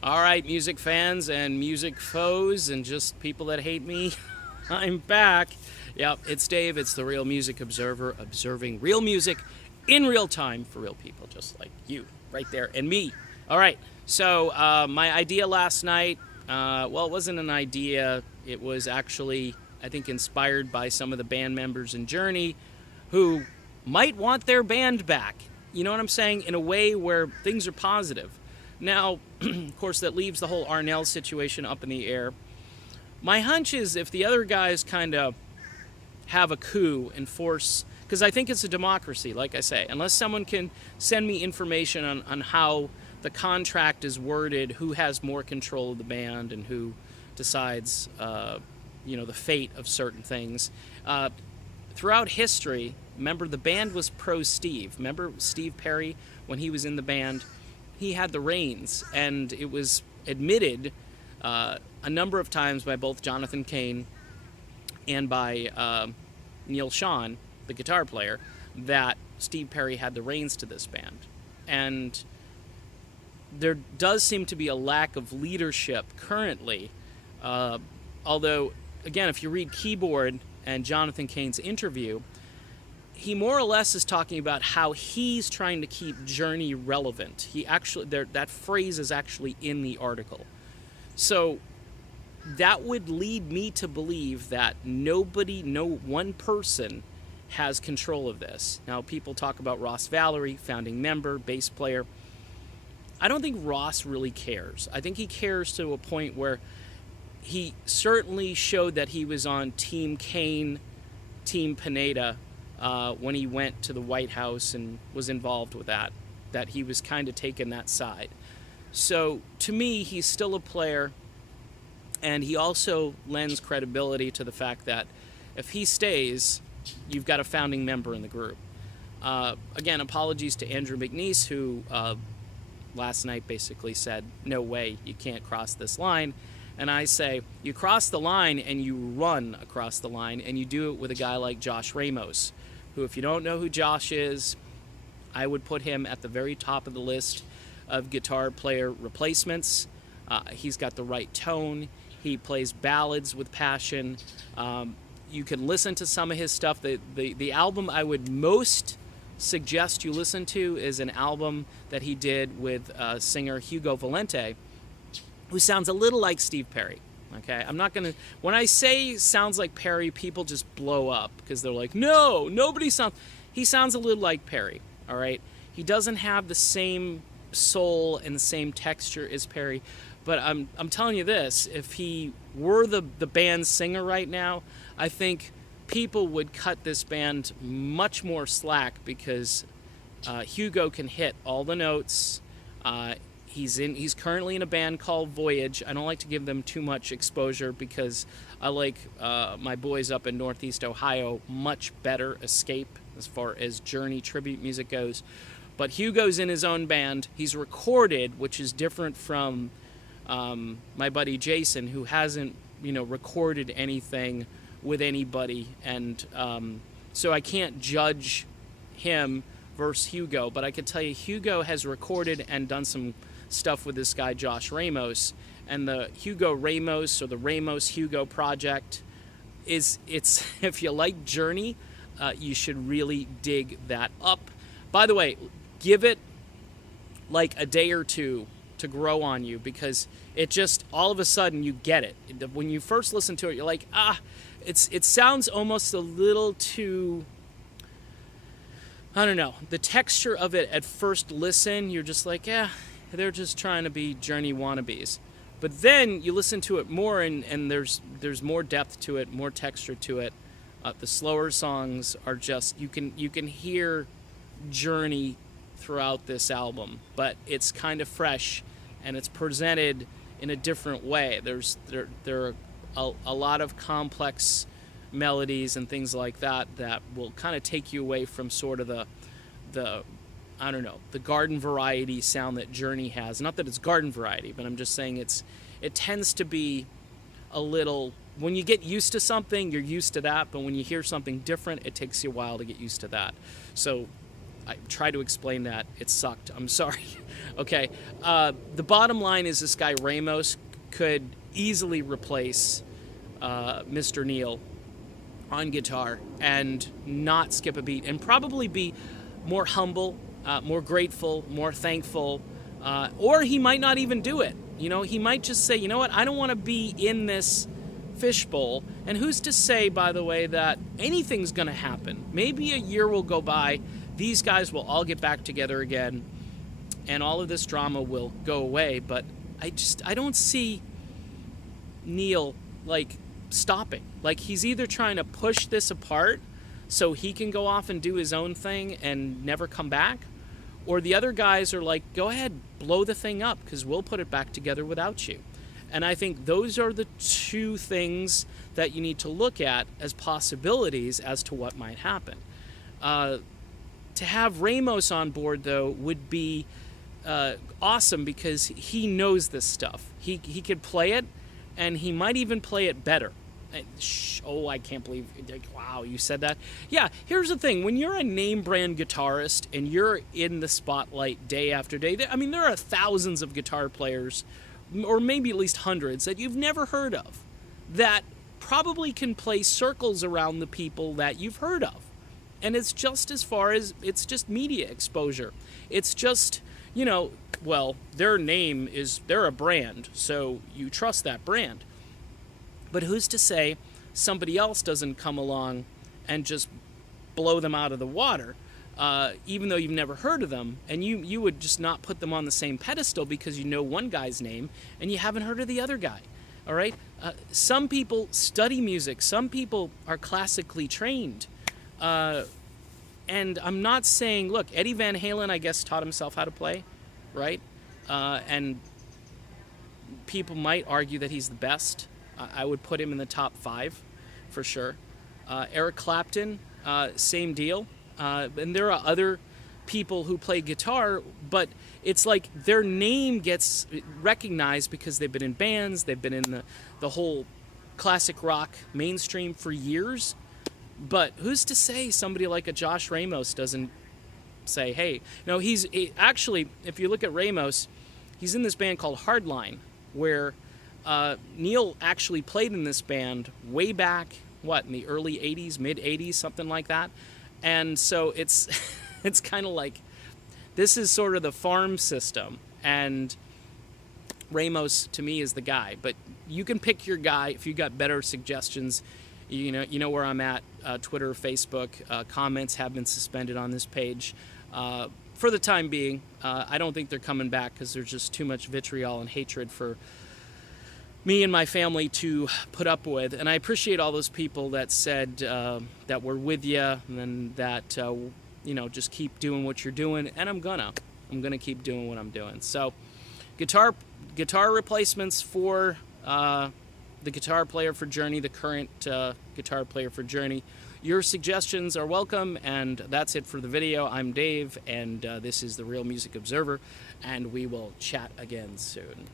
All right, music fans and music foes and just people that hate me, I'm back. Yep, it's Dave. It's the Real Music Observer, observing real music in real time for real people, just like you, right there, and me. All right, so my idea last night, well, it wasn't an idea. It was actually, I think, inspired by some of the band members in Journey who might want their band back. You know what I'm saying? In a way where things are positive. Now, of course, that leaves the whole Arnel situation up in the air. My hunch is if the other guys kind of have a coup and force, because I think it's a democracy, like I say, unless someone can send me information on how the contract is worded, who has more control of the band and who decides, the fate of certain things. Throughout history, remember the band was pro Steve. Remember Steve Perry when he was in the band? He had the reins, and it was admitted a number of times by both Jonathan Cain and by Neil Sean, the guitar player, that Steve Perry had the reins to this band. And there does seem to be a lack of leadership currently, although, again, if you read Keyboard and Jonathan Cain's interview, he more or less is talking about how he's trying to keep Journey relevant. He actually, that phrase is actually in the article. So that would lead me to believe that no one person has control of this. Now, people talk about Ross Valerie, founding member, bass player. I don't think Ross really cares. I think he cares to a point where he certainly showed that he was on Team Cain, Team Pineda, when he went to the White House and was involved with that he was kind of taking that side. So to me, he's still a player, and he also lends credibility to the fact that if he stays, you've got a founding member in the group. Again, apologies to Andrew McNeese, who last night basically said, no way, you can't cross this line. And I say, you cross the line and you run across the line, and you do it with a guy like Josh Ramos, who, if you don't know who Josh is, I would put him at the very top of the list of guitar player replacements. He's got the right tone. He plays ballads with passion. You can listen to some of his stuff. The album I would most suggest you listen to is an album that he did with singer Hugo Valente, who sounds a little like Steve Perry. Okay, I'm not gonna. When I say sounds like Perry, people just blow up because they're like, "No, nobody sounds." He sounds a little like Perry. All right, he doesn't have the same soul and the same texture as Perry, but I'm telling you this: if he were the band's singer right now, I think people would cut this band much more slack because Hugo can hit all the notes. He's currently in a band called Voyage. I don't like to give them too much exposure because I like my boys up in Northeast Ohio much better, Escape, as far as Journey tribute music goes. But Hugo's in his own band. He's recorded, which is different from my buddy Jason, who hasn't recorded anything with anybody, and so I can't judge him versus Hugo. But I can tell you, Hugo has recorded and done some stuff with this guy Josh Ramos, and the Hugo Ramos or the Ramos Hugo project it's if you like Journey, you should really dig that up. By the way, give it like a day or two to grow on you, because it just all of a sudden you get it. When you first listen to it, you're like, it sounds almost a little too, I don't know, the texture of it at first listen, you're just like, they're just trying to be Journey wannabes. But then you listen to it more, and there's more depth to it, more texture to it. The slower songs are just, you can hear Journey throughout this album, but it's kind of fresh and it's presented in a different way. There are a lot of complex melodies and things like that will kind of take you away from sort of the I don't know, the garden variety sound that Journey has. Not that it's garden variety, but I'm just saying it tends to be a little, when you get used to something, you're used to that, but when you hear something different, it takes you a while to get used to that. So I try to explain that. It sucked. I'm sorry. Okay. The bottom line is this guy Ramos could easily replace Mr. Neil on guitar and not skip a beat, and probably be more humble, more grateful, more thankful, or he might not even do it. You know, he might just say, you know what, I don't want to be in this fishbowl. And who's to say, by the way, that anything's going to happen? Maybe a year will go by, these guys will all get back together again, and all of this drama will go away. But I don't see Neil, like, stopping. Like, he's either trying to push this apart so he can go off and do his own thing and never come back, or the other guys are like, go ahead, blow the thing up, because we'll put it back together without you. And I think those are the two things that you need to look at as possibilities as to what might happen. To have Ramos on board, though, would be awesome, because he knows this stuff. He could play it, and he might even play it better. Oh, I can't believe, wow, you said that. Yeah, here's the thing. When you're a name brand guitarist and you're in the spotlight day after day, I mean, there are thousands of guitar players, or maybe at least hundreds, that you've never heard of, that probably can play circles around the people that you've heard of. And it's just as far as, it's just media exposure. It's just, you know, well, their name is, they're a brand, so you trust that brand. But who's to say somebody else doesn't come along and just blow them out of the water, even though you've never heard of them, and you would just not put them on the same pedestal because you know one guy's name and you haven't heard of the other guy, all right? Some people study music. Some people are classically trained. And I'm not saying, look, Eddie Van Halen, I guess, taught himself how to play, right? And people might argue that he's the best. I would put him in the top 5 for sure. Eric Clapton, same deal. And there are other people who play guitar, but it's like their name gets recognized because they've been in bands, they've been in the whole classic rock mainstream for years. But who's to say somebody like a Josh Ramos doesn't say, hey, no, actually, if you look at Ramos, he's in this band called Hardline, where Neil actually played in this band way back, in the early 80s, mid 80s, something like that. And so it's it's kind of like, this is sort of the farm system, and Ramos to me is the guy. But you can pick your guy if you got better suggestions. You know where I'm at. Twitter, Facebook, comments have been suspended on this page for the time being. I don't think they're coming back because there's just too much vitriol and hatred for me and my family to put up with. And I appreciate all those people that said that we're with you, and that just keep doing what you're doing. And I'm gonna keep doing what I'm doing. So guitar replacements for the guitar player for Journey, the current guitar player for Journey. Your suggestions are welcome, and that's it for the video. I'm Dave, and this is the Real Music Observer, and we will chat again soon.